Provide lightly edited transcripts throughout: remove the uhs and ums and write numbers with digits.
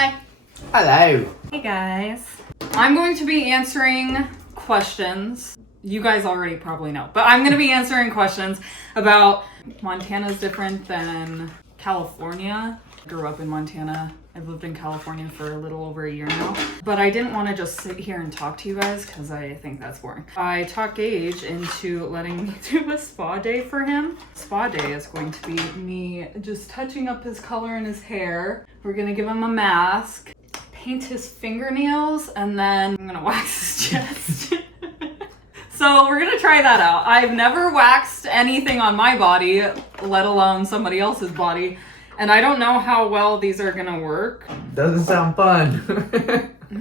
Hi. Hello. Hey guys. I'm going to be answering questions. You guys already probably know, but I'm going to be answering questions about Montana's different than California. I grew up in Montana. I've lived in California for a little over a year now, but I didn't want to just sit here and talk to you guys because I think that's boring. I talked Gage into letting me do a spa day for him. Spa day is going to be me just touching up his color in his hair. We're going to give him a mask, paint his fingernails, and then I'm going to wax his chest. So we're going to try that out. I've never waxed anything on my body, let alone somebody else's body. And I don't know how well these are gonna work. Doesn't sound fun.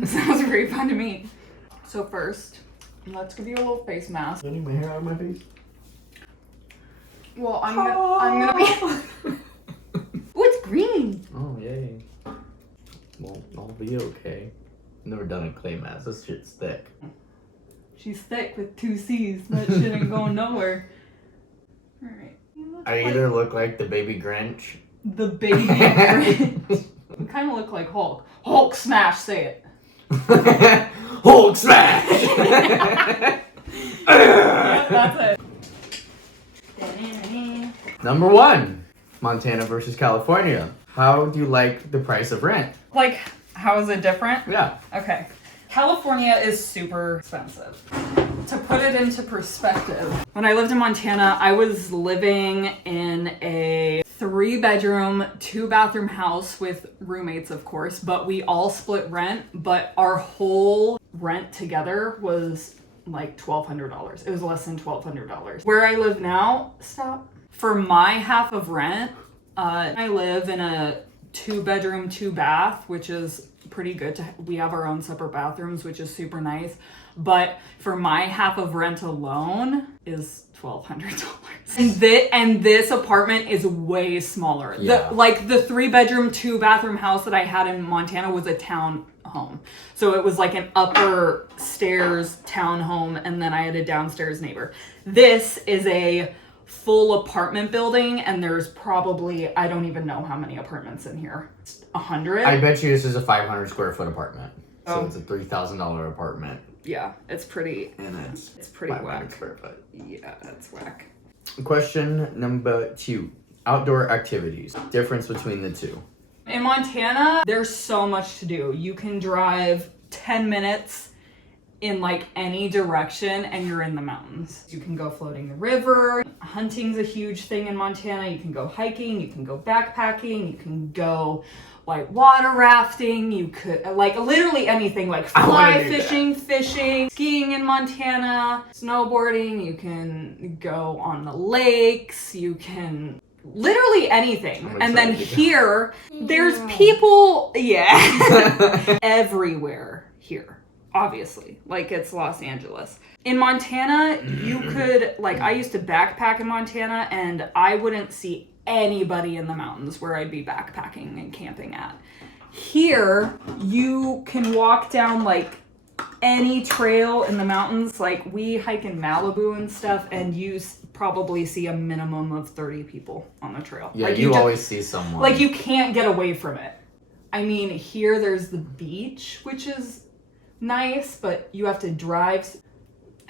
Sounds pretty fun to me. So first, let's give you a little face mask. Getting my hair out of my face. Well, I'm gonna be. Oh, it's green. Oh yay. Well, I'll be okay. Never done a clay mask. This shit's thick. She's thick with 2 C's. That shit ain't going nowhere. All right. I either look like the baby Grinch. The baby Grinch. You kind of look like Hulk. Hulk smash. Say it. Hulk smash. Yep, that's it. Number 1, Montana versus California. How do you like the price of rent? Like, how is it different? Yeah. Okay. California is super expensive. To put it into perspective, when I lived in Montana, I was living in a 3-bedroom, 2-bathroom house with roommates, of course, but we all split rent, but our whole rent together was like $1,200. It was less than $1,200. Where I live now, for my half of rent, I live in a 2-bedroom, 2-bath, which is pretty good. We have our own separate bathrooms, which is super nice. But for my half of rent alone is $1,200. And this apartment is way smaller. Yeah. The 3-bedroom, 2-bathroom house that I had in Montana was a town home. So it was like an upper stairs town home, and then I had a downstairs neighbor. This is a full apartment building, and there's probably, I don't even know how many apartments in here. 100? I bet you this is a 500 square foot apartment. So Oh. it's a $3,000 apartment. Yeah, it's pretty. And It's pretty 500 whack. square foot. Yeah, that's whack. Question number 2. Outdoor activities. Difference between the two. In Montana, there's so much to do. You can drive 10 minutes in like any direction and you're in the mountains. You can go floating the river. Hunting's a huge thing in Montana. You can go hiking, you can go backpacking, you can go like water rafting, you could like literally anything, like fly fishing, skiing in Montana, snowboarding, you can go on the lakes, you can literally anything. And then here, there's people, everywhere here. Obviously, like it's Los Angeles. In Montana, you could, like, I used to backpack in Montana and I wouldn't see anybody in the mountains where I'd be backpacking and camping at. Here, you can walk down like any trail in the mountains. Like we hike in Malibu and stuff, and you probably see a minimum of 30 people on the trail. Yeah, like you always see someone. Like you can't get away from it. I mean, here there's the beach, which is nice, but you have to drive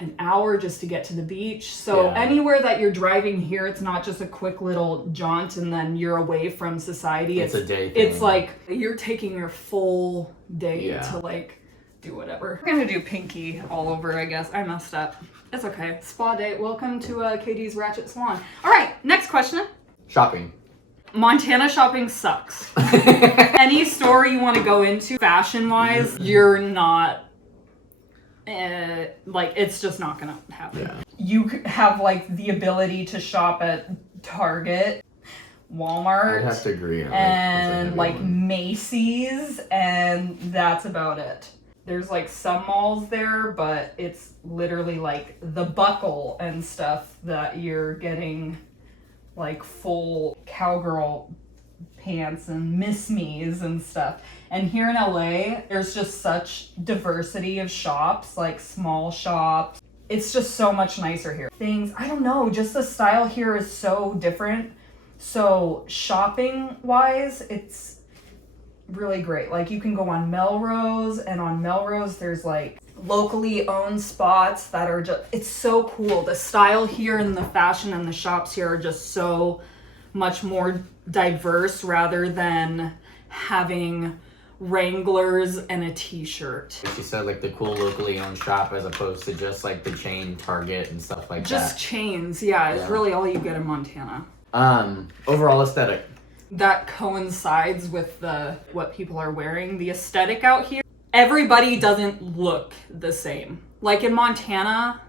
an hour just to get to the beach. So anywhere that you're driving here, it's not just a quick little jaunt and then you're away from society. It's a day thing. It's like you're taking your full day to like do whatever. We're gonna do pinky all over, I guess. I messed up. It's okay. Spa day. Welcome to KD's Ratchet Salon. All right, next question. Shopping. Montana shopping sucks. Any store you want to go into, fashion-wise, you're not, like, it's just not gonna happen. Yeah. You have, like, the ability to shop at Target, Walmart, I'd have to agree. and, like, Macy's, and that's about it. There's, like, some malls there, but it's literally, like, the Buckle and stuff that you're getting like full cowgirl pants and Miss Me's and stuff. And here in LA, there's just such diversity of shops, like small shops. It's just so much nicer here. Things, I don't know, just the style here is so different. So shopping wise, really great. Like you can go on Melrose, and on Melrose there's like locally owned spots that are just, it's so cool. The style here and the fashion and the shops here are just so much more diverse rather than having Wranglers and a t-shirt. She said like the cool locally owned shop as opposed to just like the chain Target and stuff like Just that. chains, yeah, it's really all you get in Montana. Overall aesthetic. That coincides with what people are wearing. The aesthetic out here, everybody doesn't look the same. Like in Montana,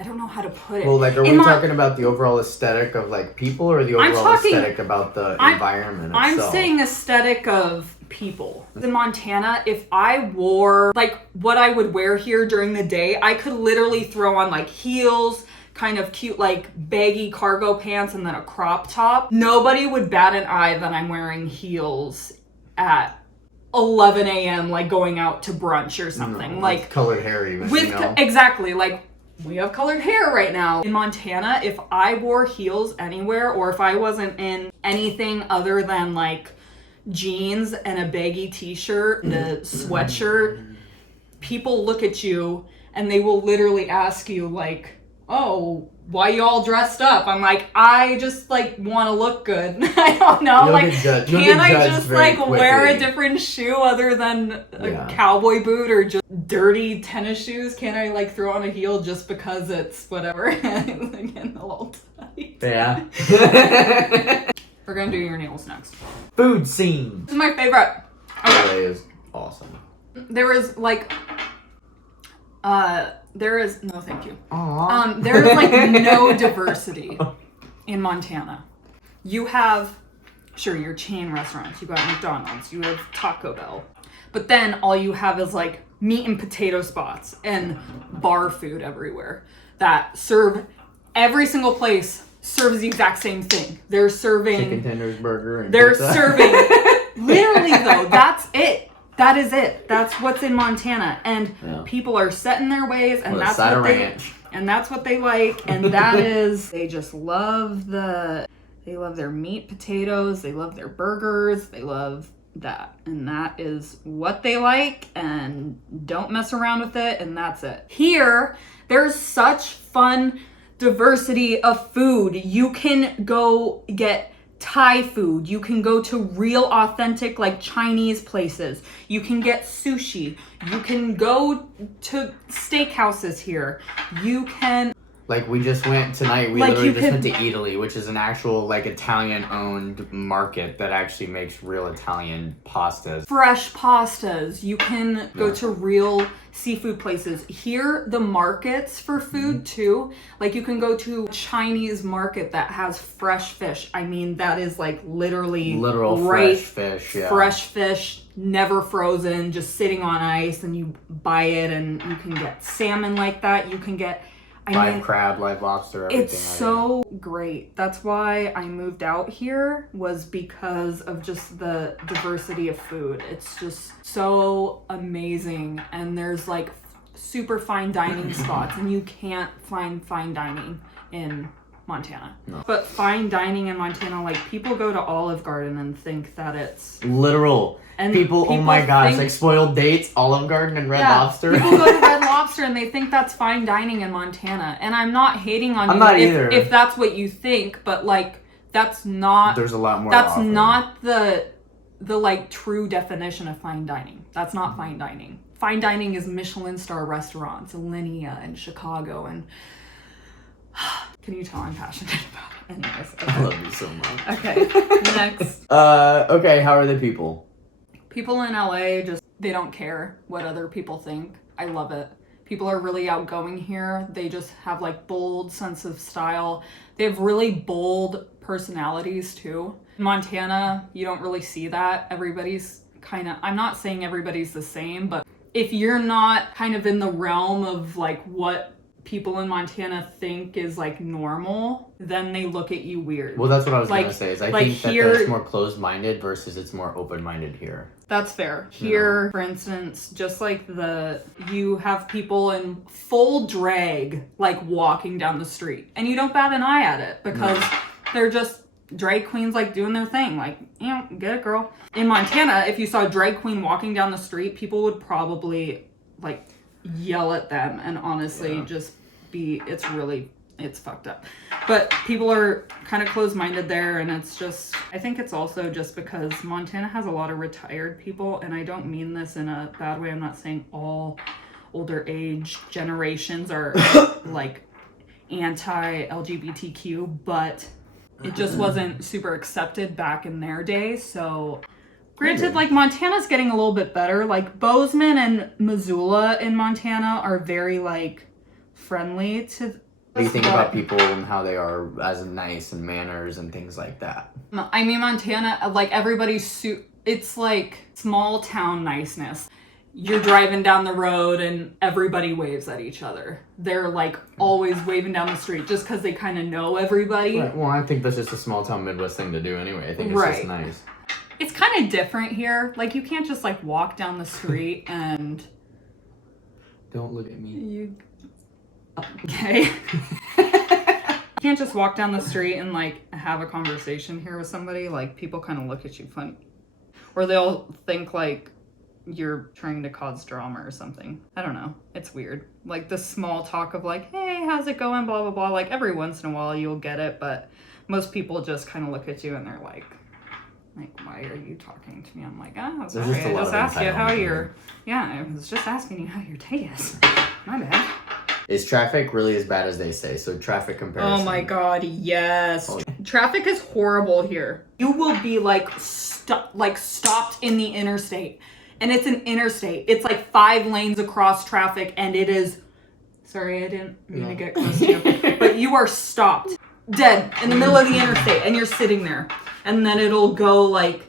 I don't know how to put it. Well, like, are we talking about the overall aesthetic of like people, or the overall aesthetic about the environment itself? I'm saying aesthetic of people. In Montana, if I wore like what I would wear here during the day, I could literally throw on like heels, kind of cute like baggy cargo pants, and then a crop top. Nobody would bat an eye that I'm wearing heels at 11 a.m. like going out to brunch or something. No, like with colored hair even, with you know? Exactly, like we have colored hair right now. In Montana, if I wore heels anywhere, or if I wasn't in anything other than like jeans and a baggy t-shirt and a sweatshirt, people look at you and they will literally ask you like, oh, why you all dressed up? I'm like, I just like want to look good. I don't know. You'll like, can I just like wear a different shoe other than a cowboy boot or just dirty tennis shoes? Can I like throw on a heel just because it's whatever? Getting a little tight. Yeah. We're gonna do your nails next. Food scene. This is my favorite. LA is awesome. There is like, there is no thank you. Aww. There is like no diversity in Montana. You have, sure, your chain restaurants. You got McDonald's. You have Taco Bell. But then all you have is like meat and potato spots and bar food everywhere that serve, every single place serves the exact same thing. They're serving chicken tenders, burger, and they're pizza. serving literally though, that's it. That is it. That's what's in Montana. And people are set in their ways, and that's what that's what they like, and that is, they just love their meat potatoes, they love their burgers, they love that. And that is what they like, and don't mess around with it, and that's it. Here, there's such fun diversity of food. You can go get Thai food. You can go to real authentic like Chinese places. You can get sushi. You can go to steakhouses here. You can like we just went tonight. We literally just went to Italy, which is an actual like Italian-owned market that actually makes real Italian pastas. Fresh pastas. You can go to real seafood places. Here, the markets for food too. Like you can go to a Chinese market that has fresh fish. I mean, that is like literal fresh fish. Yeah. Fresh fish, never frozen, just sitting on ice, and you buy it, and you can get salmon like that. You can get live crab, live lobster, everything. It's so great. That's why I moved out here, was because of just the diversity of food. It's just so amazing. And there's like super fine dining spots, and you can't find fine dining in Montana. No. But fine dining in Montana, like people go to Olive Garden and think that it's literal. And people oh my gosh, like Spoiled Dates, Olive Garden, and Red Lobster. People go to Red Lobster and they think that's fine dining in Montana. And I'm not hating on you if that's what you think, but like that's not. There's a lot more. That's not the like true definition of fine dining. That's not fine dining. Fine dining is Michelin star restaurants, Alinea and Chicago, and can you tell I'm passionate about it? Anyways, okay. I love you so much. Okay, next. Okay, how are the people? People in LA just, they don't care what other people think. I love it. People are really outgoing here. They just have like bold sense of style. They have really bold personalities too. In Montana, you don't really see that. Everybody's kind of, I'm not saying everybody's the same, but if you're not kind of in the realm of like what people in Montana think is like normal, then they look at you weird. Well, that's what I was gonna say. Is I think that here, that's more closed-minded versus it's more open-minded here. That's fair. Here, for instance, just like you have people in full drag like walking down the street, and you don't bat an eye at it because they're just drag queens like doing their thing. Like, you know, get it, girl. In Montana, if you saw a drag queen walking down the street, people would probably like yell at them and honestly just be, it's fucked up. But people are kind of closed-minded there, and it's just, I think it's also just because Montana has a lot of retired people, and I don't mean this in a bad way. I'm not saying all older age generations are like anti-LGBTQ, but it just wasn't super accepted back in their day. So granted, like Montana's getting a little bit better. Like Bozeman and Missoula in Montana are very like friendly to. What do you think about people and how they are as nice and manners and things like that? I mean, Montana, like everybody's it's like small town niceness. You're driving down the road and everybody waves at each other. They're like always waving down the street just because they kind of know everybody. Right. Well, I think that's just a small town Midwest thing to do anyway. I think it's just nice. It's kind of different here. Like you can't just like walk down the street and... Don't look at me. Okay. You can't just walk down the street and like have a conversation here with somebody. Like people kind of look at you funny. Or they'll think like you're trying to cause drama or something. I don't know. It's weird. Like the small talk of like, hey, how's it going? Blah, blah, blah. Like every once in a while you'll get it, but most people just kind of look at you and they're like, why are you talking to me? I'm like, oh, sorry. I just asked you how your... Yeah, I was just asking you how your day is. My bad. Is traffic really as bad as they say? So traffic comparison. Oh my god, yes. Oh. Traffic is horrible here. You will be like stopped in the interstate. And it's an interstate. It's like 5 lanes across traffic and it is... Sorry, I didn't mean to get close to you. But you are stopped. Dead in the middle of the interstate and you're sitting there. And then it'll go like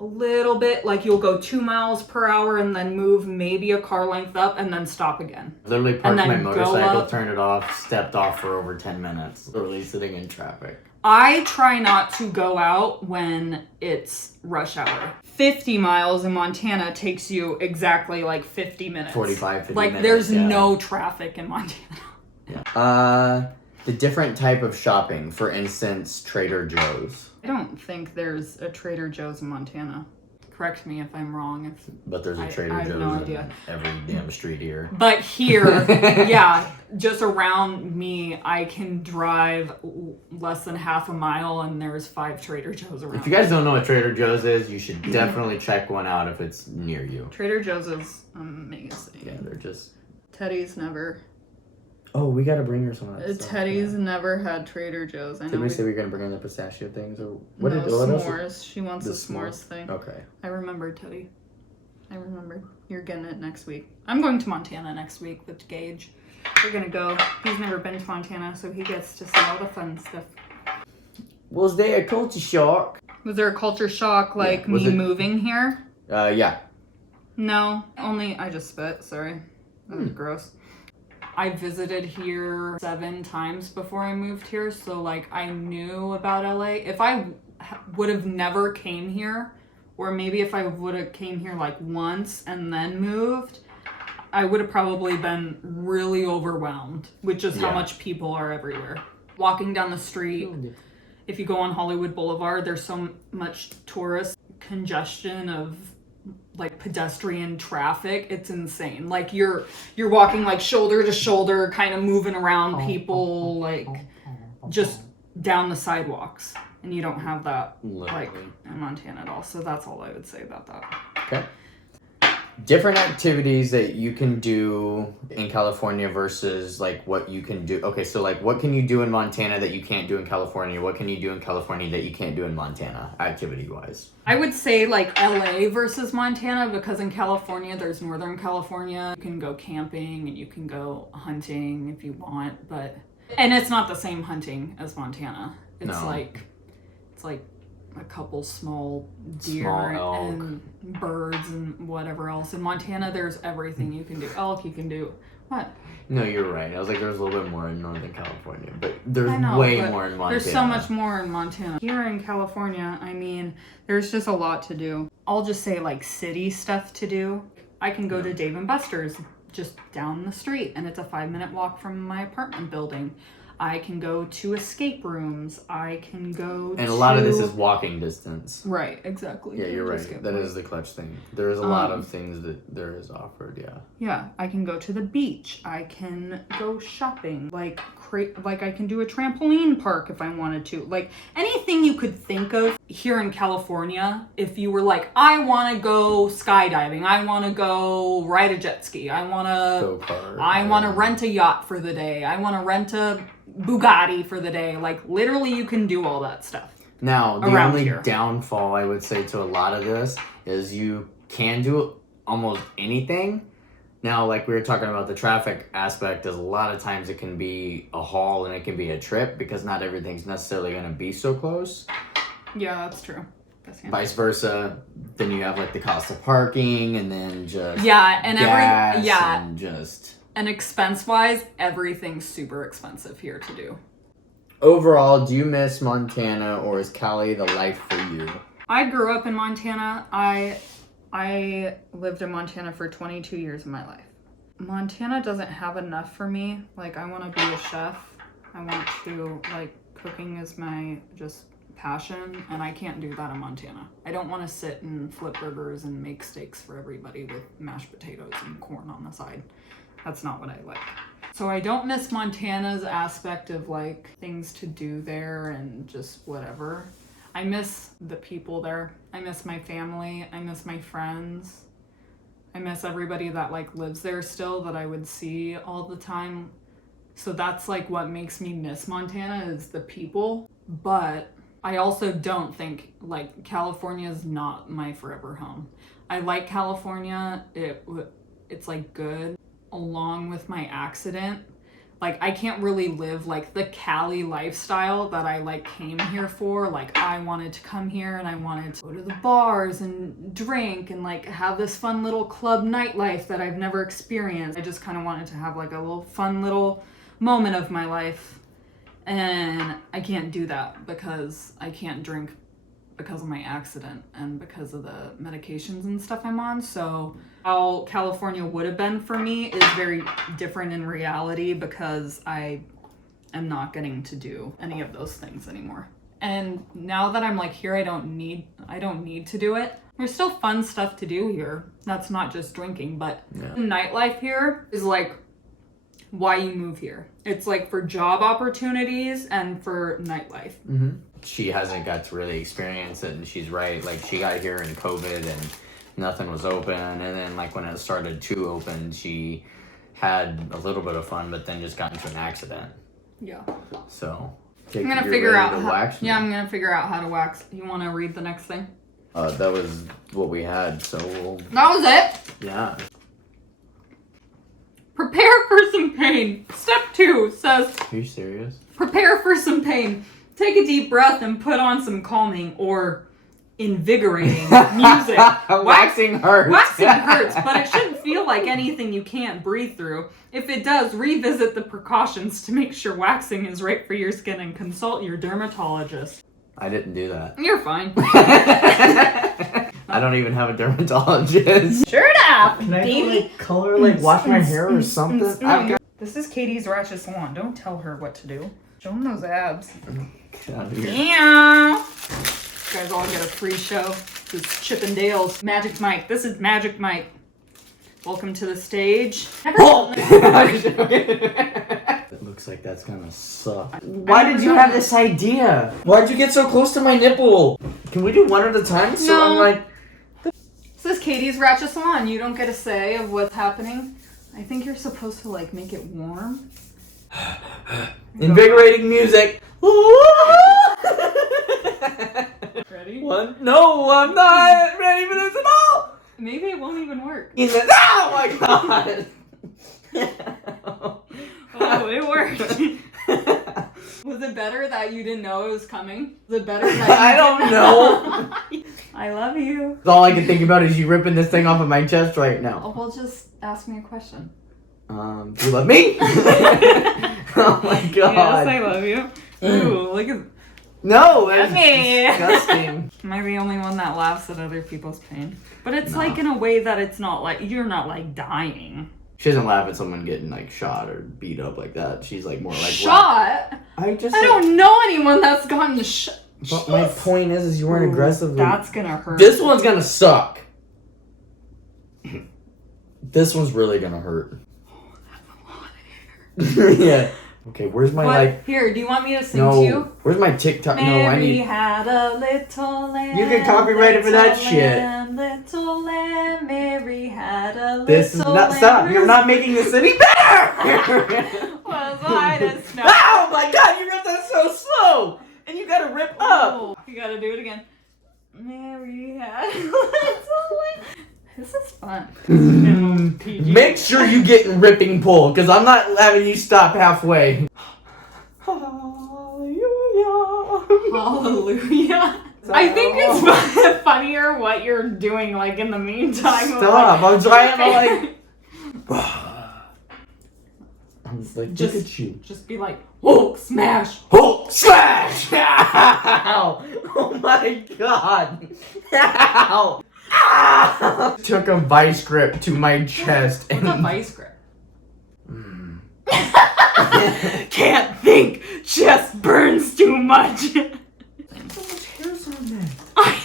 a little bit, like you'll go 2 miles per hour and then move maybe a car length up and then stop again. Literally parked my motorcycle, turned it off, stepped off for over 10 minutes. Literally sitting in traffic. I try not to go out when it's rush hour. 50 miles in Montana takes you exactly like 50 minutes. 50 like, minutes. There's no traffic in Montana. Yeah. The different type of shopping, for instance, Trader Joe's. I don't think there's a Trader Joe's in Montana. Correct me if I'm wrong. But there's a Trader Joe's in every damn street here. But here, yeah, just around me, I can drive less than half a mile and there's 5 Trader Joe's around. If you guys don't know what Trader Joe's is, you should definitely check one out if it's near you. Trader Joe's is amazing. Yeah, they're just... Teddy's never... Oh, we gotta bring her some of that stuff. Teddy's never had Trader Joe's. I know. Did we say we were gonna bring her the pistachio things? Or what? No, what s'mores. Else? She wants a s'mores thing. Okay. I remembered, Teddy. I remembered. You're getting it next week. I'm going to Montana next week with Gage. We're gonna go. He's never been to Montana, so he gets to see all the fun stuff. Was there a culture shock? Was there a culture shock like me moving here? Yeah. No, only I just spit. Sorry. That was gross. I visited here 7 times before I moved here, so like I knew about LA. If I would have never came here, or maybe if I would have came here like once and then moved, I would have probably been really overwhelmed with just how much people are everywhere. Walking down the street, if you go on Hollywood Boulevard, there's so much tourist congestion of like pedestrian traffic. It's insane. Like you're walking like shoulder to shoulder, kind of moving around people like just down the sidewalks, and you don't have that like in Montana at all. So that's all I would say about that. Okay. Different activities that you can do in California versus like what you can do. Okay, so like what can you do in Montana that you can't do in California? What can you do in California that you can't do in Montana, activity-wise? I would say like LA versus Montana, because in California, there's Northern California. You can go camping and you can go hunting if you want, and it's not the same hunting as Montana. It's like a couple small deer and birds and whatever else. In Montana, there's everything you can do. Elk, you can do what? No, you're right. I was like, there's a little bit more in Northern California, but there's way more in Montana. There's so much more in Montana. Here in California, I mean, there's just a lot to do. I'll just say like city stuff to do. I can go to Dave & Buster's just down the street, and it's a 5-minute walk from my apartment building. I can go to escape rooms. I can go And a lot of this is walking distance. Right, exactly. Yeah, you're right. That is the clutch thing. There is a lot of things that there is offered, yeah. Yeah, I can go to the beach. I can go shopping. Like I can do a trampoline park if I wanted to. Like anything you could think of here in California, if you were like, I want to go skydiving. I want to go ride a jet ski. I want to rent a yacht for the day. I want to rent a Bugatti for the day. Like literally you can do all that stuff. Now, the only downfall I would say to a lot of this is you can do almost anything. Now, like we were talking about the traffic aspect, is a lot of times it can be a haul and it can be a trip because not everything's necessarily going to be so close. Yeah, that's true. Vice versa, then you have like the cost of parking and then just and expense-wise, everything's super expensive here to do. Overall, do you miss Montana or is Cali the life for you? I grew up in Montana. I lived in Montana for 22 years of my life. Montana doesn't have enough for me. Like, I want to be a chef. I want to, like, cooking is my just passion, and I can't do that in Montana. I don't want to sit and flip burgers and make steaks for everybody with mashed potatoes and corn on the side. That's not what I like. So I don't miss Montana's aspect of like things to do there and just whatever. I miss the people there. I miss my family. I miss my friends. I miss everybody that like lives there still that I would see all the time. So that's like what makes me miss Montana is the people. But I also don't think like California is not my forever home. I like California. It's like good. Along with my accident, like I can't really live like the Cali lifestyle that I like came here for. Like I wanted to come here and I wanted to go to the bars and drink and like have this fun little club nightlife that I've never experienced. I just kind of wanted to have like a little fun little moment of my life, and I can't do that because I can't drink because of my accident and because of the medications and stuff I'm on. So how California would have been for me is very different in reality because I am not getting to do any of those things anymore. And now that I'm like here, I don't need to do it. There's still fun stuff to do here. That's not just drinking, but nightlife here is like why you move here. It's like for job opportunities and for nightlife. Mm-hmm. She hasn't got to really experience it, and she's right. Like she got here in COVID and nothing was open, and then like when it started to open, she had a little bit of fun, but then just got into an accident. Yeah. So I'm gonna figure out I'm gonna figure out how to wax. You want to read the next thing? That was what we had. So that was it. Yeah. Prepare for some pain. Step 2 says. Are you serious? Prepare for some pain. Take a deep breath and put on some calming or invigorating music. Waxing hurts. Waxing hurts, but it shouldn't feel like anything you can't breathe through. If it does, revisit the precautions to make sure waxing is right for your skin and consult your dermatologist. I didn't do that. You're fine. I don't even have a dermatologist. Sure enough, Can I like color, like wash my hair or something? This is Katie's Ratchet Salon. Don't tell her what to do. Show them those abs. Get out of here. Yeah. You guys all get a free show. This is Chip and Dale's Magic Mike. This is Magic Mike. Welcome to the stage. It looks like that's gonna suck. Why did you have this idea? Why'd you get so close to my nipple? Can we do one at a time? So No. I'm like... This is Katie's Ratchet Salon. You don't get a say of what's happening. I think you're supposed to like make it warm. Invigorating music. Ready? One. No, I'm not ready for this at all. Maybe it won't even work. Oh my god. Oh, it worked. Was it better that you didn't know it was coming? Was it better that I don't know. I love you. All I can think about is you ripping this thing off of my chest right now. Oh, well, just ask me a question. Do you love me? Oh my god. Yes, I love you. Ooh, look at... No, that's Yummy. disgusting. Am I the only one that laughs at other people's pain? But it's like in a way that it's not like... You're not like dying. She doesn't laugh at someone getting like shot or beat up like that. She's like more like shot. I don't know anyone that's gotten shot. But my point is you weren't aggressively. That's gonna hurt. This one's gonna suck. This one's really gonna hurt. Oh, that's a lot of hair. Yeah. Okay, where's my like? Here, do you want me to sing No. to you? Where's my TikTok? Mary No, I need. had a little lamb. You get copyrighted for that shit. Little lamb, Mary had a little This is not. lamb. Stop! You're not making this any better. Was I to snow? Oh my god! You ripped that so slow, and you gotta rip up. Oh, you gotta do it again. Mary had a little lamb. This is fun. Make sure you get ripping pull, because I'm not having you stop halfway. Hallelujah. Hallelujah. I think it's funnier what you're doing, like, in the meantime. Stop! I'm trying to like. I'm just like, Just- look at you. Just be like, Hulk smash. Hulk smash! Ow! Oh my god! Ow! Ow! Took a vice grip to my chest What's a and vice grip? can't think. Chest burns too much. So much hair's on there. I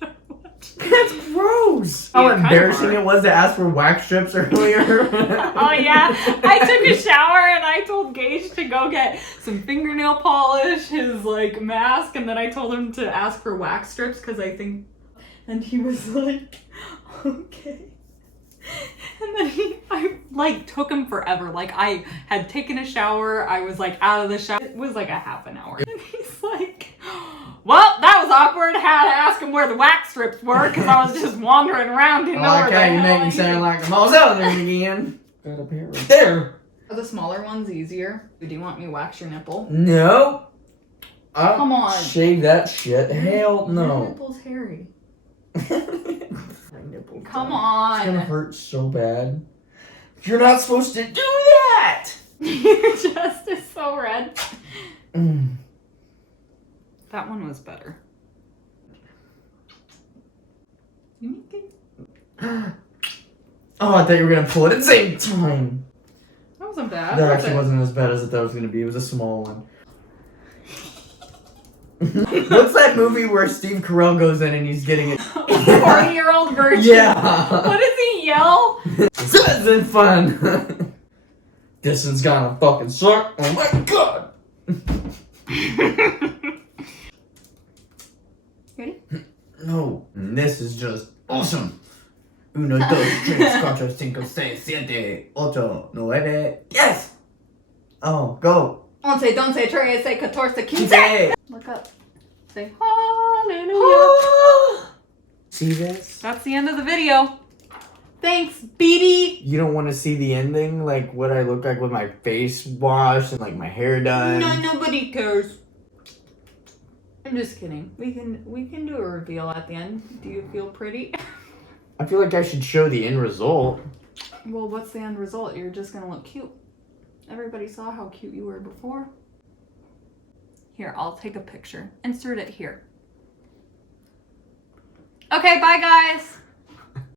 know, there's so much. That's gross. How Yeah, kind of embarrassing hard. it was to ask for wax strips earlier. Oh yeah, I took a shower and I told Gage to go get some fingernail polish, his like mask, and then I told him to ask for wax strips because I think, and he was like, okay. And then I like took him forever. Like I had taken a shower, I was like out of the shower. It was like a half an hour. And he's like, well, that was awkward. Had to ask him where the wax strips were because I was just wandering around. Didn't know where the Okay, you hell make I me sound even- like a Mozelian again. Got a pair right there. Are the smaller ones easier? Do you want me to wax your nipple? No. I'll Come on. shave that shit. Hell Your no. nipple's hairy. My nipple. Come It's gonna on. hurt so bad. You're not supposed to do that. Your chest is so red. Mm. That one was better. Oh, I thought you were gonna pull it at the same time. That wasn't bad. That was actually it? wasn't as bad as I thought it was gonna be. It was a small one. What's that movie where Steve Carell goes in and he's getting it? 40-year-old virgin. Yeah. What does he yell? This isn't fun. This one's gonna fucking suck. Oh my god. Ready? No. This is just awesome. 1, 2, 3, 4, 5, 6, 7, 8, 9. Yes! Oh, go. 11, 12, 13, 14, 15. Say. Look up. Say hallelujah. See this? That's the end of the video. Thanks, BD. You don't want to see the ending? Like what I look like with my face washed and like my hair done? No, nobody cares. I'm just kidding. We can do a reveal at the end. Do you feel pretty? I feel like I should show the end result. Well, what's the end result? You're just gonna look cute. Everybody saw how cute you were before. Here, I'll take a picture. Insert it here. Okay, bye guys.